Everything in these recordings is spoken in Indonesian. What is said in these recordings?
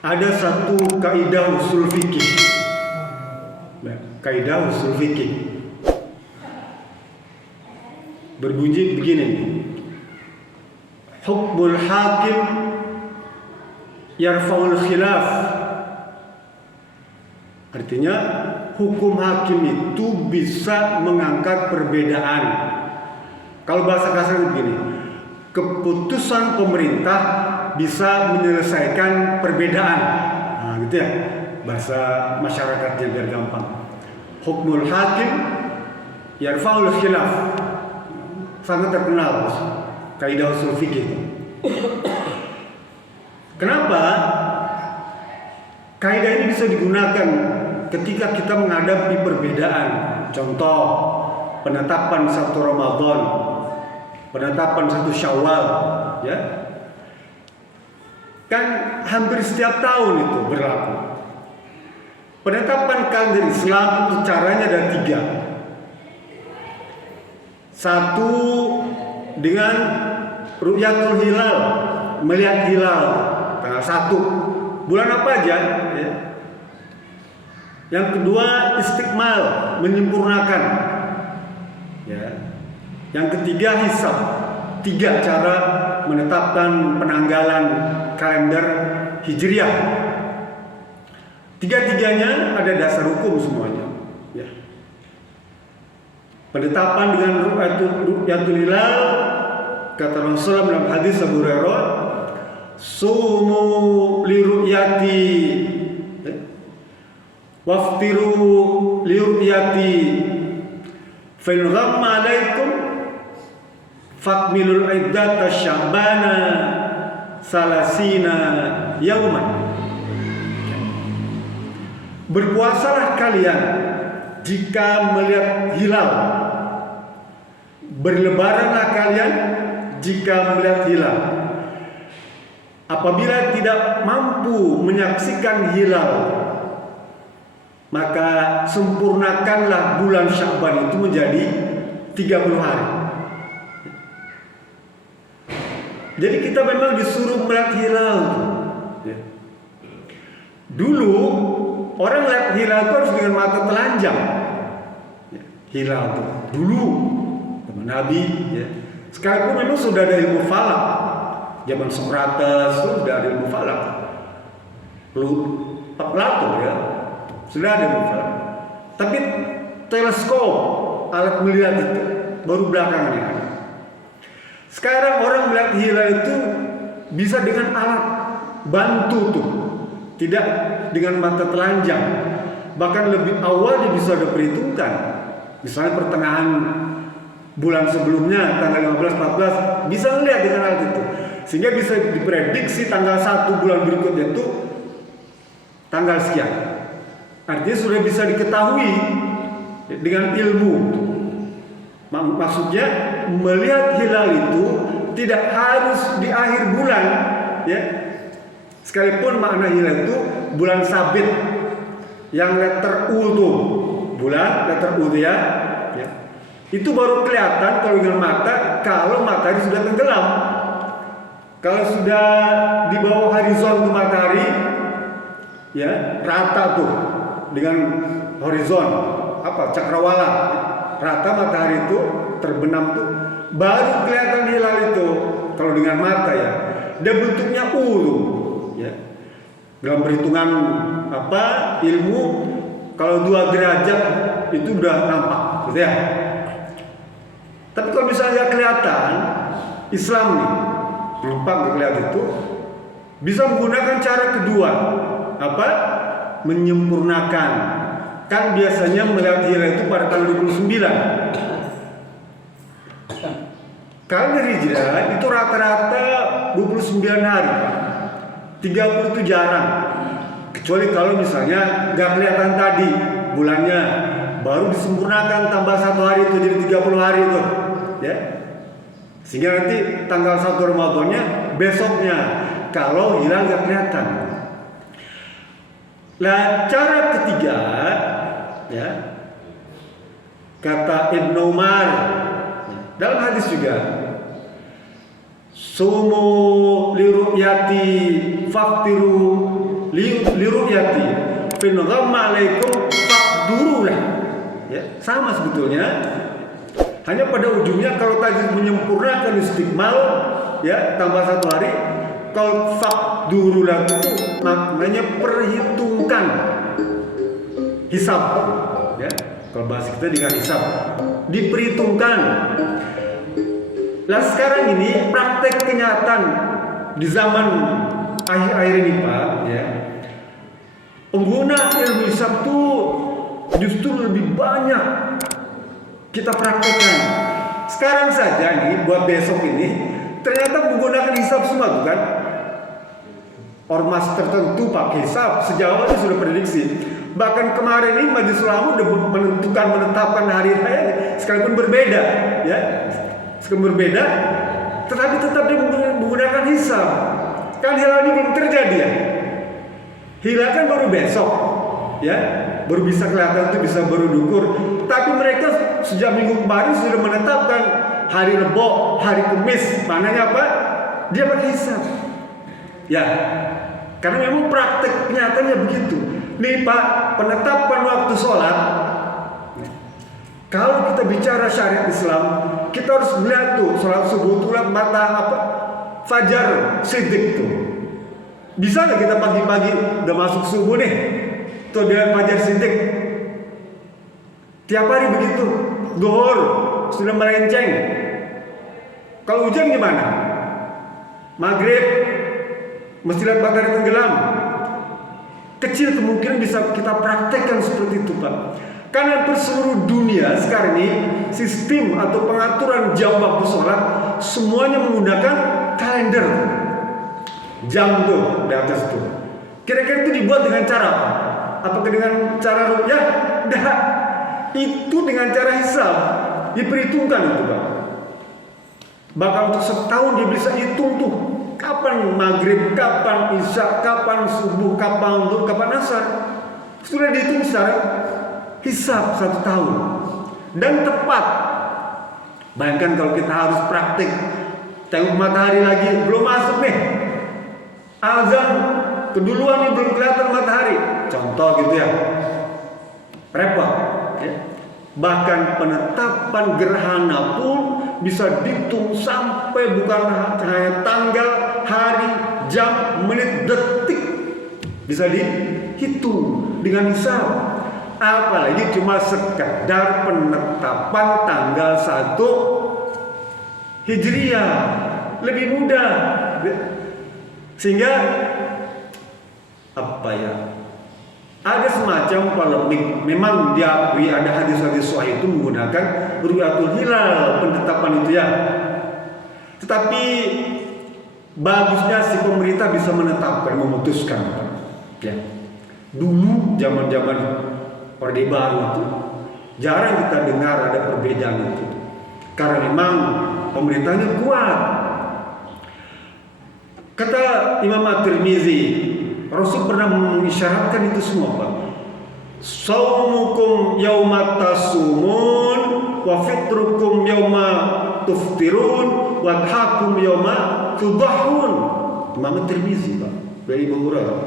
ada satu kaidah usul fikih. Kaidah usul fikih berbunyi begini: hukmul hakim yarfa'ul khilaf. Artinya hukum hakim itu bisa mengangkat perbedaan. Kalau bahasa kasar begini, keputusan pemerintah bisa menyelesaikan perbedaan. Nah, gitu ya, bahasa masyarakatnya biar gampang. Hukmul hakim yarfa'ul khilaf. Sangat terkenal kaidah usul fikih. Kenapa kaidah ini bisa digunakan ketika kita menghadapi perbedaan? Contoh, penetapan 1 Ramadan, penetapan 1 Syawal, ya. Kan hampir setiap tahun itu berlaku. Penetapan kalender Islam itu caranya ada 3. Satu, dengan ru'yatul hilal, melihat hilal tanggal 1 bulan apa aja, ya. Yang kedua, istikmal, menyempurnakan, ya. Yang ketiga, hisab. 3 cara menetapkan penanggalan kalender Hijriah. 3-tiganya ada dasar hukum semuanya, ya. Penetapan dengan ru'yatul hilal, kata Rasulullah dalam hadis Abu Hurairah, sumu li ru'yati waftiru li ru'yati fa in ghamma alaikum fakmilul iddata sya'bana salasina yauman. Berpuasalah kalian jika melihat hilal, berlebaranlah kalian jika melihat hilal. Apabila tidak mampu menyaksikan hilal, maka sempurnakanlah bulan Sya'ban itu menjadi 30 hari. Jadi kita memang disuruh melihat hilal. Dulu orang lihat hilal itu harus dengan mata telanjang. Hilal itu dulu zaman Nabi, ya. Sekarang pun memang sudah ada ilmu falak. Zaman Sokrates itu sudah ada ilmu falak. Plato, ya, sudah ada ilmu falak. Tapi teleskop, alat melihat itu baru belakangan ini ada. Sekarang orang melihat hilal itu bisa dengan alat bantu tuh, tidak dengan mata telanjang. Bahkan lebih awal dia bisa diperhitungkan. Misalnya pertengahan bulan sebelumnya, tanggal 15-14, bisa melihat dengan alat itu. Sehingga bisa diprediksi tanggal 1 bulan berikutnya itu tanggal sekian. Artinya sudah bisa diketahui dengan ilmu. Maksudnya melihat hilal itu tidak harus di akhir bulan, ya. Sekalipun makna hilal itu bulan sabit, yang letter U tuh, bulan letter U ya. Itu baru kelihatan kalau dengan mata kalau matahari sudah tenggelam. Kalau sudah di bawah horizon ke matahari, ya, rata tuh dengan horizon cakrawala, rata matahari itu terbenam tuh, baru kelihatan hilal itu. Kalau dengan mata, ya, dia bentuknya U tuh, ya. Dalam perhitungan ilmu, kalau 2 derajat itu udah nampak, gitu ya. Tapi kalau misalnya kelihatan, Islam nih nampak nggak kelihatan itu, bisa menggunakan cara kedua, menyempurnakan. Kan biasanya melihat hilal itu pada tanggal 29. Kalender Hijriah itu rata-rata 29 hari. 30 itu jarang. Kecuali kalau misalnya nggak kelihatan tadi bulannya, baru disempurnakan tambah 1 hari itu jadi 30 hari itu, ya. Sehingga nanti tanggal 1 Ramadannya besoknya, kalau hilal nggak kelihatan. Nah, cara ketiga, ya, kata Ibnu Umar dalam hadis juga, sumu li ru'yati faftiru li liru'yati fin ghamma alaikum faqdurulah. Ya, sama sebetulnya. Hanya pada ujungnya kalau tadi menyempurnakan istikmal, ya, tambah 1 hari. Kalau faqdurulah itu maknanya perhitungkan, hisab, ya. Kalau bahasa kita dengan hisab, diperhitungkan. Lah sekarang ini praktek kenyataan di zaman akhir-akhir ini, Pak, ya, pengguna ilmu hisab itu justru lebih banyak kita praktekkan. Sekarang saja nih buat besok ini ternyata menggunakan hisab semua, bukan? Ormas tertentu pakai hisab, sejauh ini sudah prediksi. Bahkan kemarin ini Majelis Ulama sudah menetapkan hari raya sekalipun berbeda, ya, sekalipun berbeda, tetapi tetap dia menggunakan hisab. Kan hilal ini belum terjadi, ya. Hilal kan baru besok, ya, baru bisa kelihatan, itu bisa baru dukur. Tapi mereka sejak minggu kemarin sudah menetapkan hari Rebo, hari Kamis, mananya apa? Dia pakai hisab, ya, karena memang praktek nyatanya begitu. Nih Pak, penetapan waktu sholat. Kalau kita bicara syariat Islam, kita harus melihat tuh sholat subuh, sholat mata apa? Fajar sidik tuh. Bisa nggak kita pagi-pagi udah masuk subuh nih, tuh dengan fajar sidik? Tiap hari begitu. Zuhur sudah melenceng. Kalau hujan gimana? Maghrib mesti lihat matahari tenggelam. Kecil kemungkinan bisa kita praktekkan seperti itu, Pak. Karena di seluruh dunia sekarang ini sistem atau pengaturan jam waktu sholat semuanya menggunakan kalender, jam tuh di atas tuh. Kira-kira itu dibuat dengan cara apa? Apakah dengan cara rukyah? Tidak. Itu dengan cara hisab, diperhitungkan itu, Pak. Bahkan untuk setahun dia bisa hitung tuh. Kapan maghrib, kapan isya, kapan subuh, kapan zuhur, kapan asar. Sudah dihitung secara hisab 1 tahun. Dan tepat. Bayangkan kalau kita harus praktik, tengok matahari lagi, belum masuk nih. Azan, keduluan nih, belum kelihatan matahari. Contoh gitu ya. Repot. Ya. Bahkan penetapan gerhana pun bisa dihitung sampai bukan hanya tanggal, hari, jam, menit, detik, bisa dihitung dengan hisab. Apalagi cuma sekedar penetapan tanggal 1 Hijriah, lebih mudah. Sehingga apa ya? Ada semacam polemik. Memang diakui ada hadis-hadis sahih itu menggunakan ru'yatul hilal, penetapan itu, ya. Tetapi bagusnya si pemerintah bisa menetapkan, memutuskan, ya. Dulu zaman-zaman Orde Baru itu jarang kita dengar ada perbedaan itu. Karena memang pemerintahnya kuat. Kata Imam At-Tirmizi, Rasul pernah mengisyaratkan itu semua, Pak. Saumukum yauma tasumun wa fitrukum yauma tuftirun wa dhakum yauma tudahun. Imam Tirmizi, Pak, dari Abu Hurairah.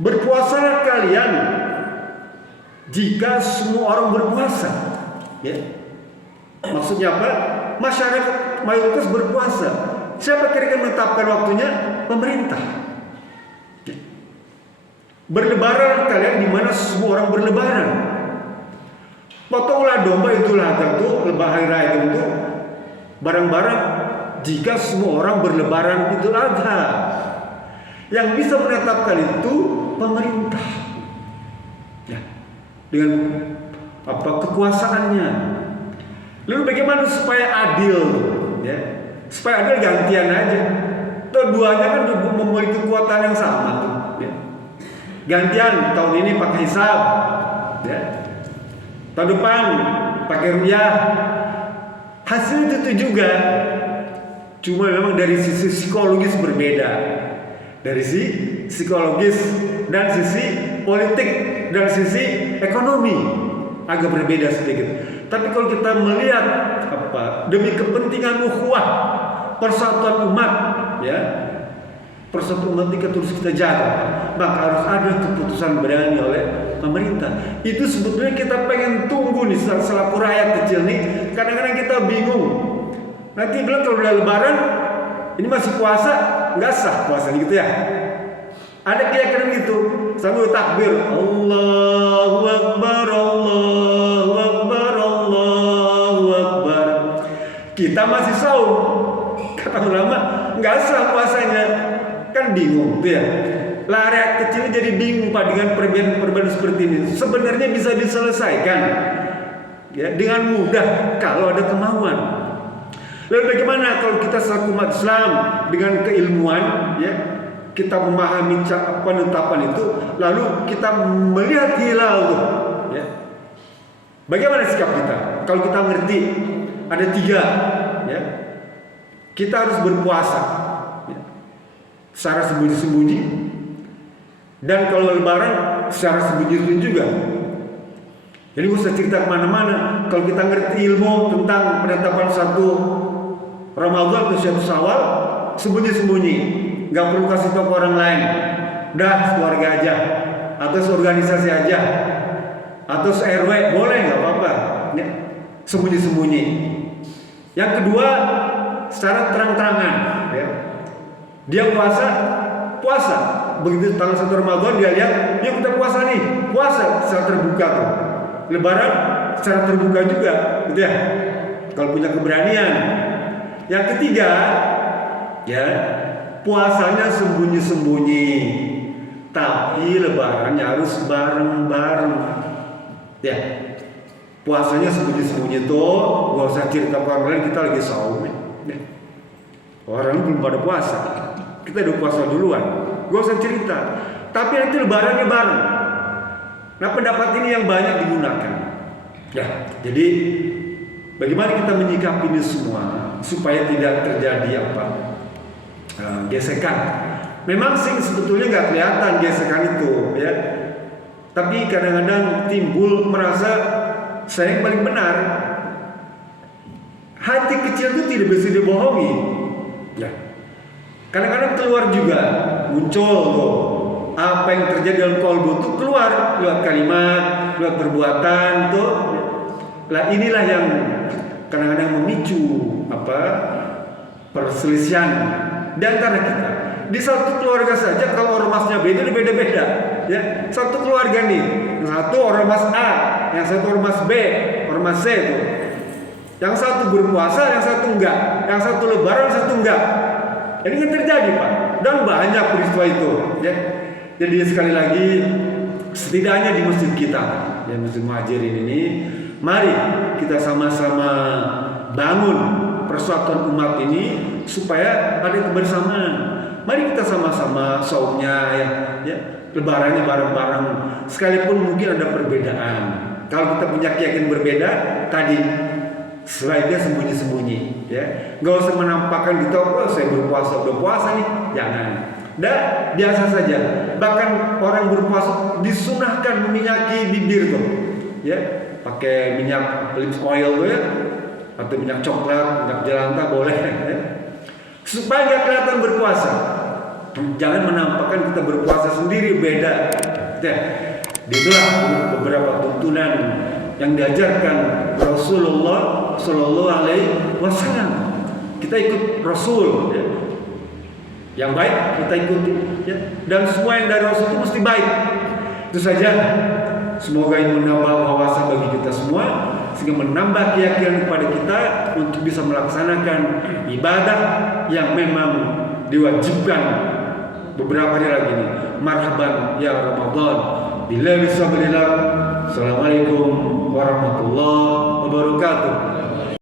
Berpuasalah kalian jika semua orang berpuasa, ya. Maksudnya apa? Masyarakat mayoritas berpuasa. Siapa kira-kira menetapkan waktunya? Pemerintah. Berlebaran kalian di mana semua orang berlebaran. Potonglah domba itulah itu hari raya itu barang-barang jika semua orang berlebaran Idul Adha. Yang bisa menetapkan itu pemerintah. Ya. Dengan apa kekuasaannya. Lalu bagaimana supaya adil, ya? Supaya adil gantian aja. Keduanya kan memiliki kekuatan yang sama tuh, ya. Gantian tahun ini pakai hisab, ya. Tahun depan pakai ru'yah. Hasil itu juga, cuma memang dari sisi psikologis berbeda, dari sisi psikologis dan sisi politik dan sisi ekonomi agak berbeda sedikit. Tapi kalau kita melihat apa demi kepentingan ukhuwah persatuan umat, ya, persatuan umat ini terus kita jaga, maka harus ada keputusan berani oleh pemerintah. Itu sebetulnya kita pengen tunggu nih selaku rakyat kecil nih. Kadang-kadang kita bingung. Nanti bilang kalau udah lebaran, ini masih puasa, nggak sah puasa gitu ya. Ada keyakinan gitu. Sambil takbir, Allahu Akbar, Allahu Akbar, Allahu Akbar. Kita masih saum. Kata ulama, nggak sah puasanya. Kan bingung tuh ya. Lah rakyat kecil jadi bingung Pak dengan perbedaan seperti ini. Sebenarnya bisa diselesaikan ya dengan mudah kalau ada kemauan. Lalu bagaimana kalau kita selaku umat Islam dengan keilmuan ya, kita memahami penetapan itu, lalu kita melihat hilal tuh ya. Bagaimana sikap kita? Kalau kita ngerti ada 3 ya. Kita harus berpuasa ya, secara sembunyi-sembunyi, dan kalau lebaran secara sembunyi-sembunyi juga. Jadi gak usah cerita kemana-mana. Kalau kita ngerti ilmu tentang penetapan 1 Ramadan atau 1 Syawal, sembunyi-sembunyi, nggak perlu kasih tahu ke orang lain. Dah keluarga aja, atau organisasi aja, atau RW boleh, nggak apa-apa. Ya, sembunyi-sembunyi. Yang kedua, secara terang-terangan. Ya. Dia puasa. Begitu tanggal 1 Ramadan dia lihat, yuk kita puasa nih, puasa secara terbuka tuh. Lebaran secara terbuka juga, gitu ya. Kalau punya keberanian. Yang ketiga, ya puasanya sembunyi-sembunyi, tapi lebarannya harus bareng-bareng. Ya, puasanya sembunyi-sembunyi tuh, gak usah cerita ke orang lain kita lagi saum. Ya. Orang belum pada puasa, kita udah puasa duluan, gak usah cerita. Tapi nanti lebarannya bareng. Nah pendapat ini yang banyak digunakan. Ya, jadi bagaimana kita menyikapi ini semua supaya tidak terjadi gesekan. Memang sih sebetulnya nggak kelihatan gesekan itu, ya. Tapi kadang-kadang timbul merasa saya yang paling benar. Hati kecil itu tidak bisa dibohongi. Ya. Kadang-kadang keluar juga, muncul tuh. Apa yang terjadi dalam kolbu itu keluar lewat kalimat, lewat perbuatan tuh. Lah inilah yang kadang-kadang memicu perselisihan di antara kita. Di satu keluarga saja kalau ormasnya beda-beda, ya. Satu keluarga nih, yang satu ormas A, yang satu ormas B, ormas C itu. Yang satu berpuasa, yang satu enggak. Yang satu lebaran, yang satu enggak. Ini kan terjadi, Pak. Dan banyak peristiwa itu, ya. Jadi sekali lagi, setidaknya di masjid kita, ya Masjid Muhajirin ini, mari kita sama-sama bangun persatuan umat ini supaya ada kebersamaan. Mari kita sama-sama saumnya ya, lebarannya bareng-bareng. Sekalipun mungkin ada perbedaan. Kalau kita punya keyakinan berbeda, tadi sebaiknya sembunyi-sembunyi, ya. Gak usah menampakkan gitu, oh saya berpuasa, udah puasa nih, jangan. Dan biasa saja. Bahkan orang berpuasa disunahkan meminyaki bibir tuh, ya. Pakai minyak lips oil tuh ya, atau minyak coklat, minyak jelantah boleh, ya. Supaya nggak kelihatan berpuasa. Jangan menampakkan kita berpuasa sendiri, beda. Ya. Itulah beberapa tuntunan yang diajarkan Rasulullah Shallallahu Alaihi Wasallam. Kita ikut Rasul, ya. Yang baik kita ikuti, ya. Dan semua yang dari Rasul itu mesti baik. Itu saja. Semoga ini menambah wawasan bagi kita semua, sehingga menambah keyakinan kepada kita untuk bisa melaksanakan ibadah yang memang diwajibkan beberapa hari lagi ini. Marhaban ya Ramadan. Bila bisa berilah. Assalamualaikum warahmatullahi wabarakatuh.